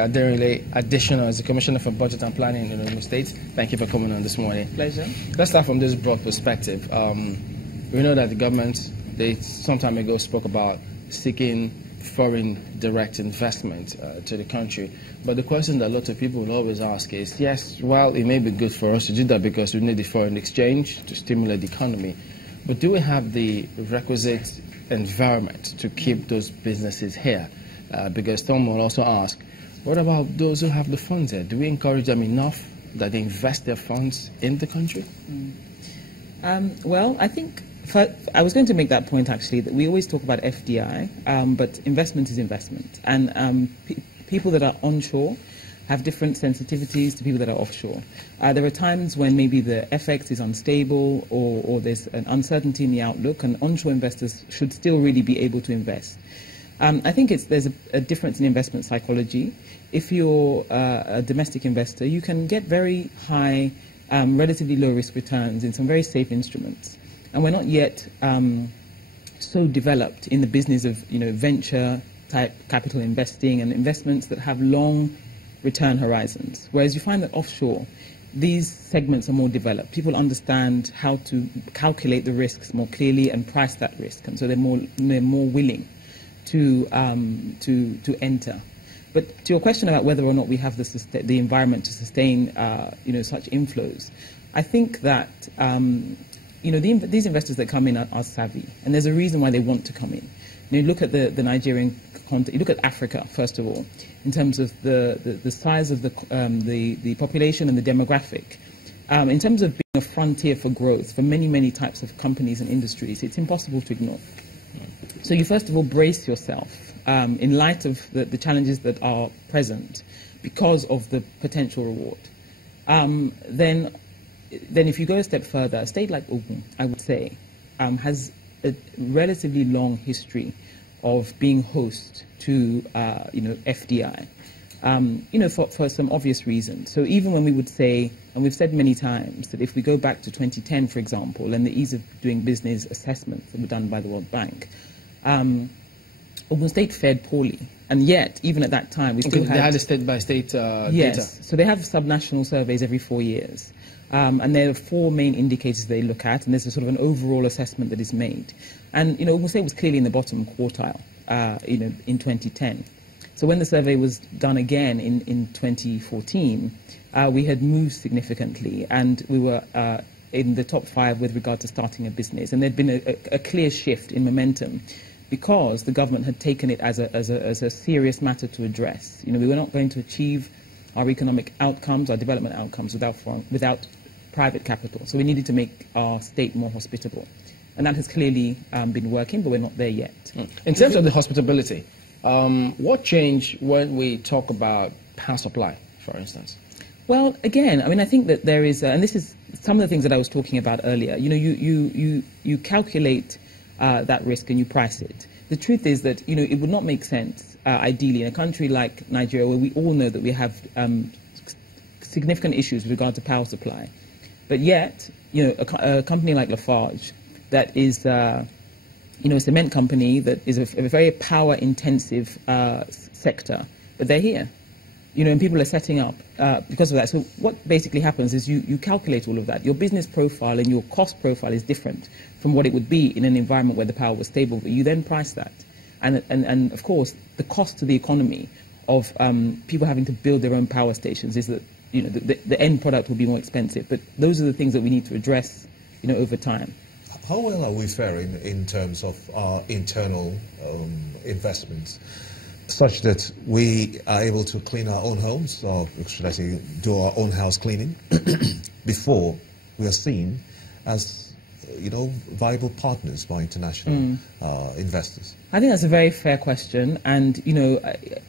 Aderenle, Adesina is the Commissioner for Budget and Planning in the United States. Thank you for coming on this morning. Pleasure. Let's start from this broad perspective. We know that the government, some time ago, spoke about seeking foreign direct investment to the country. But the question that a lot of people will always ask is, yes, well, it may be good for us to do that because we need the foreign exchange to stimulate the economy. But do we have the requisite environment to keep those businesses here? Because some will also ask, what about those who have the funds here? Do we encourage them enough that they invest their funds in the country? Well, I think I was going to make that point, actually, that we always talk about FDI, but investment is investment. And people that are onshore have different sensitivities to people that are offshore. There are times when maybe the FX is unstable or there's an uncertainty in the outlook, and onshore investors should still really be able to invest. I think there's a difference in investment psychology. If you're a domestic investor, you can get very high, relatively low risk returns in some very safe instruments. And we're not yet so developed in the business of venture type capital investing and investments that have long return horizons. Whereas you find that offshore, these segments are more developed. People understand how to calculate the risks more clearly and price that risk, and so they're more willing to enter. But to your question about whether or not we have the environment to sustain such inflows, I think that these investors that come in are savvy, and there's a reason why they want to come in. You look at the Nigerian context. You look at Africa first of all, in terms of the size of the population and the demographic. In terms of being a frontier for growth for many types of companies and industries, it's impossible to ignore. So you first of all brace yourself in light of the challenges that are present because of the potential reward. Then if you go a step further, a state like Ogun, I would say, has a relatively long history of being host to FDI, for some obvious reasons. So even when we would say, and we've said many times, that if we go back to 2010, for example, and the ease of doing business assessments that were done by the World Bank, Ogun State fared poorly. And yet, even at that time, we still had... They had a state-by-state data. Yes, so they have subnational surveys every 4 years. And there are 4 main indicators they look at, and there's a sort of an overall assessment that is made. And, Ogun State was clearly in the bottom quartile, in 2010. So when the survey was done again in 2014, we had moved significantly, and we were in the top 5 with regard to starting a business. And there'd been a clear shift in momentum because the government had taken it as a serious matter to address. We were not going to achieve our economic outcomes, our development outcomes, without private capital. So we needed to make our state more hospitable. And that has clearly been working, but we're not there yet. In terms of the hospitability, what changed when we talk about power supply, for instance? Well, again, I think that there is, and this is some of the things that I was talking about earlier. You calculate that risk and you price it. The truth is that it would not make sense, ideally, in a country like Nigeria, where we all know that we have significant issues with regard to power supply. But yet, a company like Lafarge, that is, a cement company that is a very power-intensive sector, but they're here. And people are setting up because of that. So what basically happens is you calculate all of that. Your business profile and your cost profile is different from what it would be in an environment where the power was stable, but you then price that. And of course, the cost to the economy of people having to build their own power stations is that the end product will be more expensive. But those are the things that we need to address over time. How well are we faring in terms of our internal investments, such that we are able to clean our own homes, or should I say, do our own house cleaning, before we are seen as, viable partners by international investors? I think that's a very fair question, and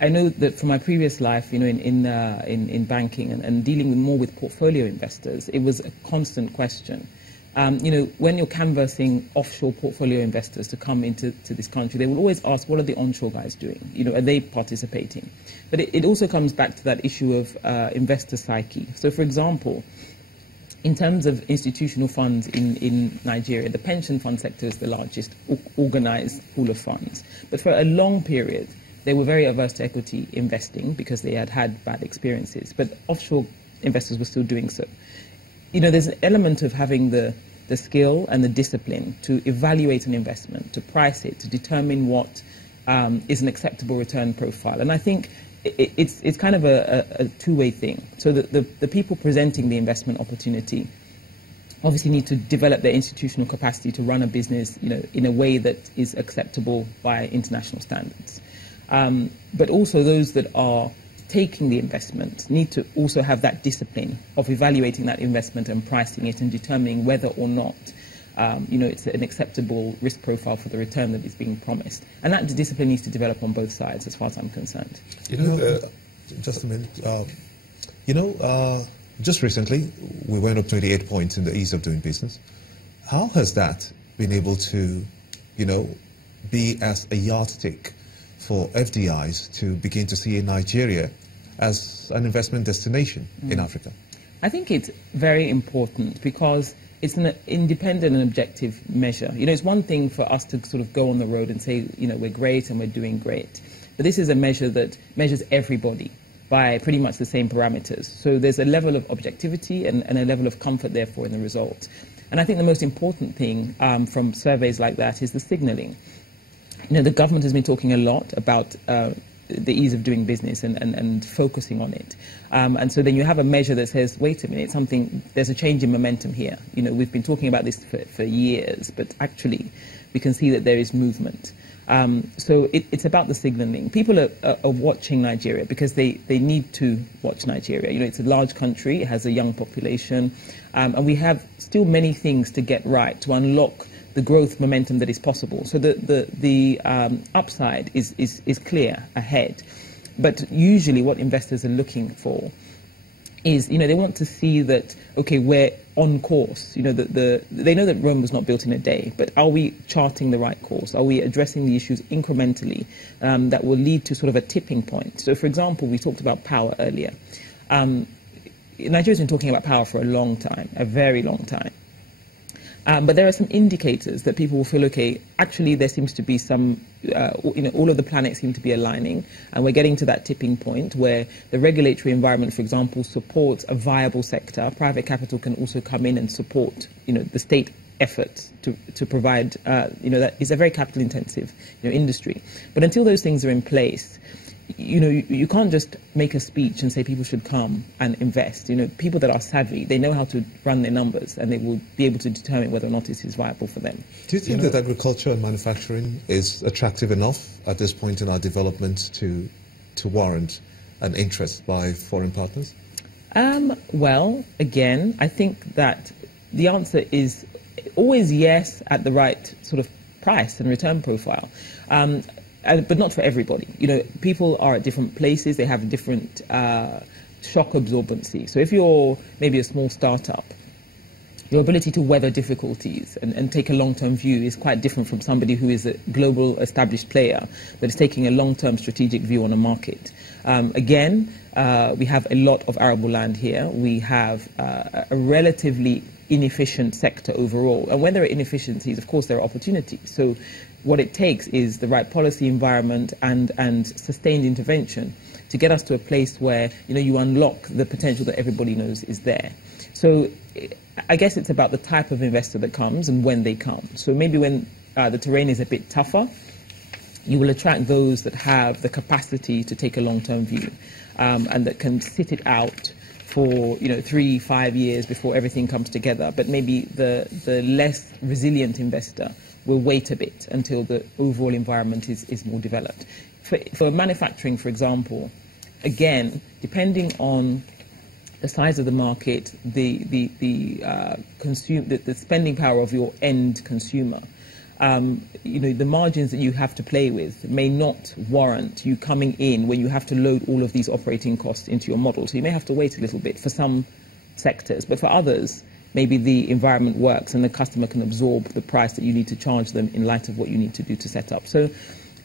I know that from my previous life, in banking and dealing more with portfolio investors, it was a constant question. When you're canvassing offshore portfolio investors to come into this country, they will always ask, what are the onshore guys doing? Are they participating? But it also comes back to that issue of investor psyche. So, for example, in terms of institutional funds in Nigeria, the pension fund sector is the largest organized pool of funds. But for a long period, they were very averse to equity investing because they had had bad experiences, but offshore investors were still doing so. There's an element of having the skill and the discipline to evaluate an investment, to price it, to determine what is an acceptable return profile. And I think it's kind of a two-way thing. So the people presenting the investment opportunity obviously need to develop their institutional capacity to run a business, in a way that is acceptable by international standards. But also those that are taking the investment need to also have that discipline of evaluating that investment and pricing it and determining whether or not it's an acceptable risk profile for the return that is being promised. And that discipline needs to develop on both sides, as far as I'm concerned. Just a minute. Just recently, we went up 28 points in the ease of doing business. How has that been able to, be as a yardstick for FDIs to begin to see Nigeria as an investment destination in Africa? I think it's very important because it's an independent and objective measure. It's one thing for us to sort of go on the road and say, we're great and we're doing great. But this is a measure that measures everybody by pretty much the same parameters. So there's a level of objectivity and a level of comfort, therefore, in the result. And I think the most important thing from surveys like that is the signalling. The government has been talking a lot about the ease of doing business and focusing on it. And so then you have a measure that says, wait a minute, there's a change in momentum here. We've been talking about this for years, but actually we can see that there is movement. So it's about the signalling. People are watching Nigeria because they need to watch Nigeria. It's a large country, it has a young population, and we have still many things to get right to unlock the growth momentum that is possible. So the upside is clear ahead. But usually what investors are looking for is, they want to see that, okay, we're on course. They know that Rome was not built in a day, but are we charting the right course? Are we addressing the issues incrementally that will lead to sort of a tipping point? So, for example, we talked about power earlier. Nigeria's been talking about power for a long time, a very long time. But there are some indicators that people will feel, okay, actually there seems to be some, all of the planets seem to be aligning, and we're getting to that tipping point where the regulatory environment, for example, supports a viable sector. Private capital can also come in and support, the state efforts to provide, that is a very capital-intensive, industry. But until those things are in place, you can't just make a speech and say people should come and invest. People that are savvy, they know how to run their numbers and they will be able to determine whether or not this is viable for them. Do you think that agriculture and manufacturing is attractive enough at this point in our development to warrant an interest by foreign partners? Well, again, I think that the answer is always yes at the right sort of price and return profile. But not for everybody. People are at different places. They have different shock absorbency. So if you're maybe a small startup, your ability to weather difficulties and take a long-term view is quite different from somebody who is a global established player that is taking a long-term strategic view on a market. Again, we have a lot of arable land here. We have a relatively inefficient sector overall. And when there are inefficiencies, of course, there are opportunities. So what it takes is the right policy environment and sustained intervention to get us to a place where, you unlock the potential that everybody knows is there. So I guess it's about the type of investor that comes and when they come. So maybe when the terrain is a bit tougher, you will attract those that have the capacity to take a long-term view and that can sit it out for 3-5 years before everything comes together. But maybe the less resilient investor will wait a bit until the overall environment is more developed. For manufacturing, for example, again, depending on the size of the market, the spending power of your end consumer, the margins that you have to play with may not warrant you coming in when you have to load all of these operating costs into your model. So you may have to wait a little bit for some sectors, but for others, maybe the environment works and the customer can absorb the price that you need to charge them in light of what you need to do to set up. So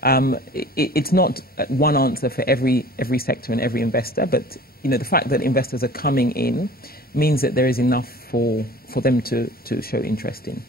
it's not one answer for every sector and every investor, but the fact that investors are coming in means that there is enough for them to show interest in.